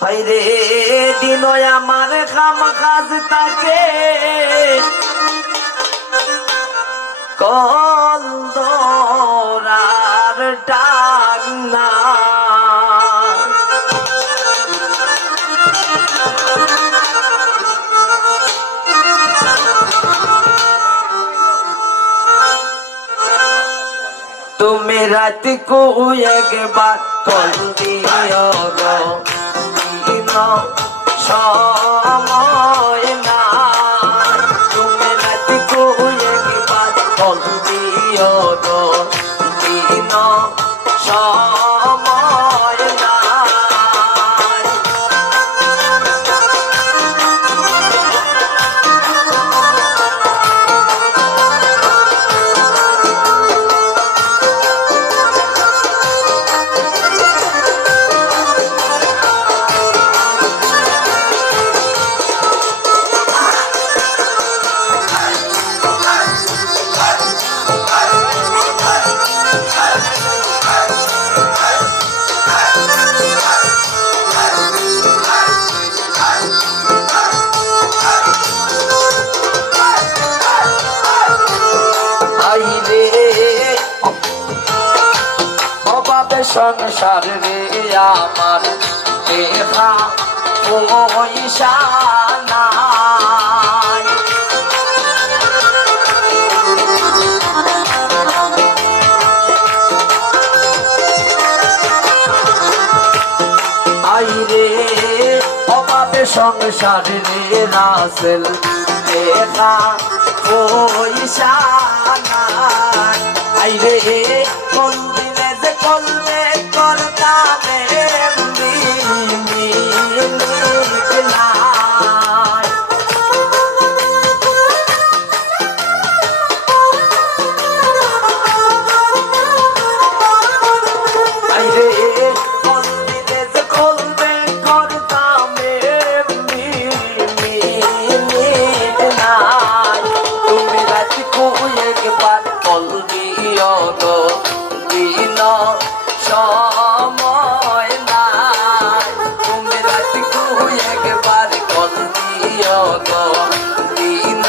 হাইরে দিন আমার কাম কাজ তাকে কল দরার ডাক না তুমি রাত কো একবার কল দিও গো সময় না তুমি রাত কো একবার কল দিও গো দিন সময় না সংসার রে আমার দেখা পয়সা নাই আইরে অভাবে সংসার রে রাসেল দেখা পয়সা নাই আইরে কোন কলমে করতামে তুমি রাত কো একবার কল দিও গো দিন সময় নাই তুমি রাত কো একবার কল দিও গো দিন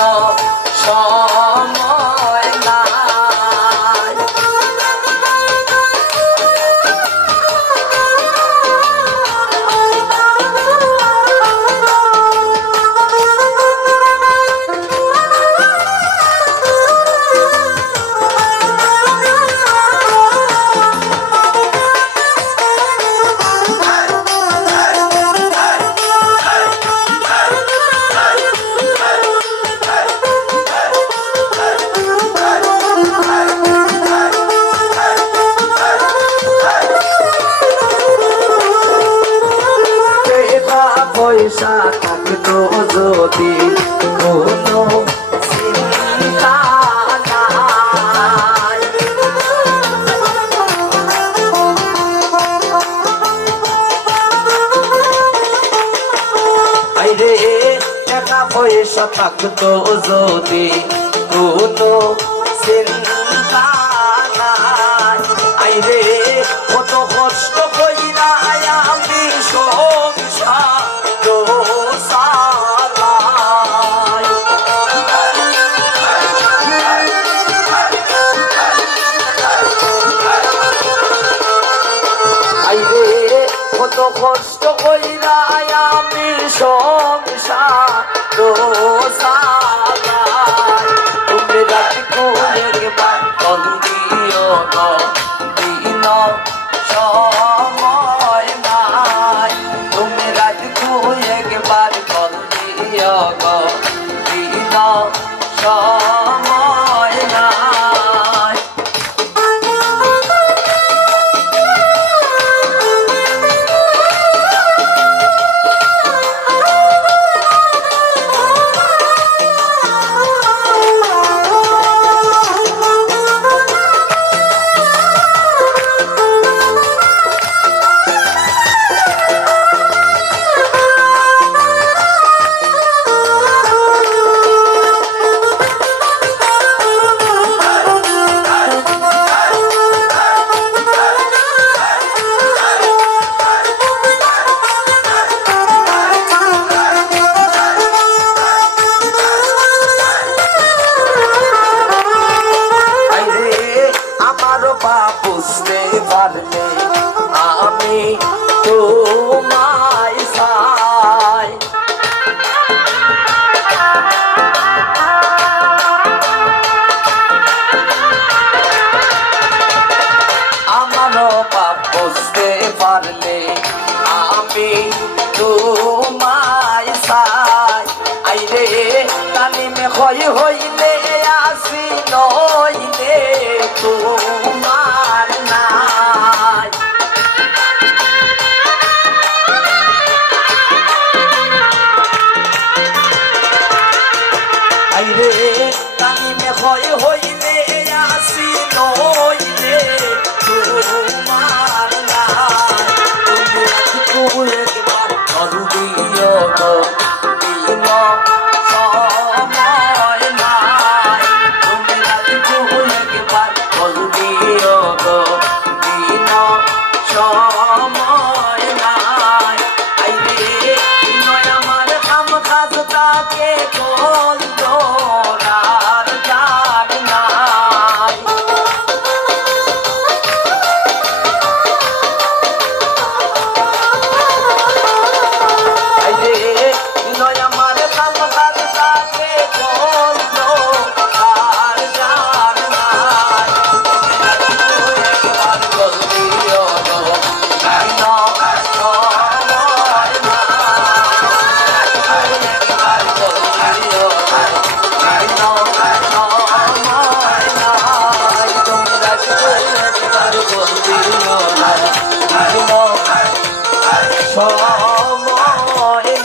সময় নাই পয়সা থাকতো যদি কোনো চিন্তা নাই আইরে টাকা পয়সা থাকতো যদি কোনো চিন্তা নাই আইরে কত কষ্ট কইরা আমি সংসার কত কষ্ট কইরা আমি সংসার তুমি রাত কো একবার কল দিও গো দিন সময় নাই তুমি রাত কো একবার কল দিও গো দিন সময় নাই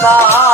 খা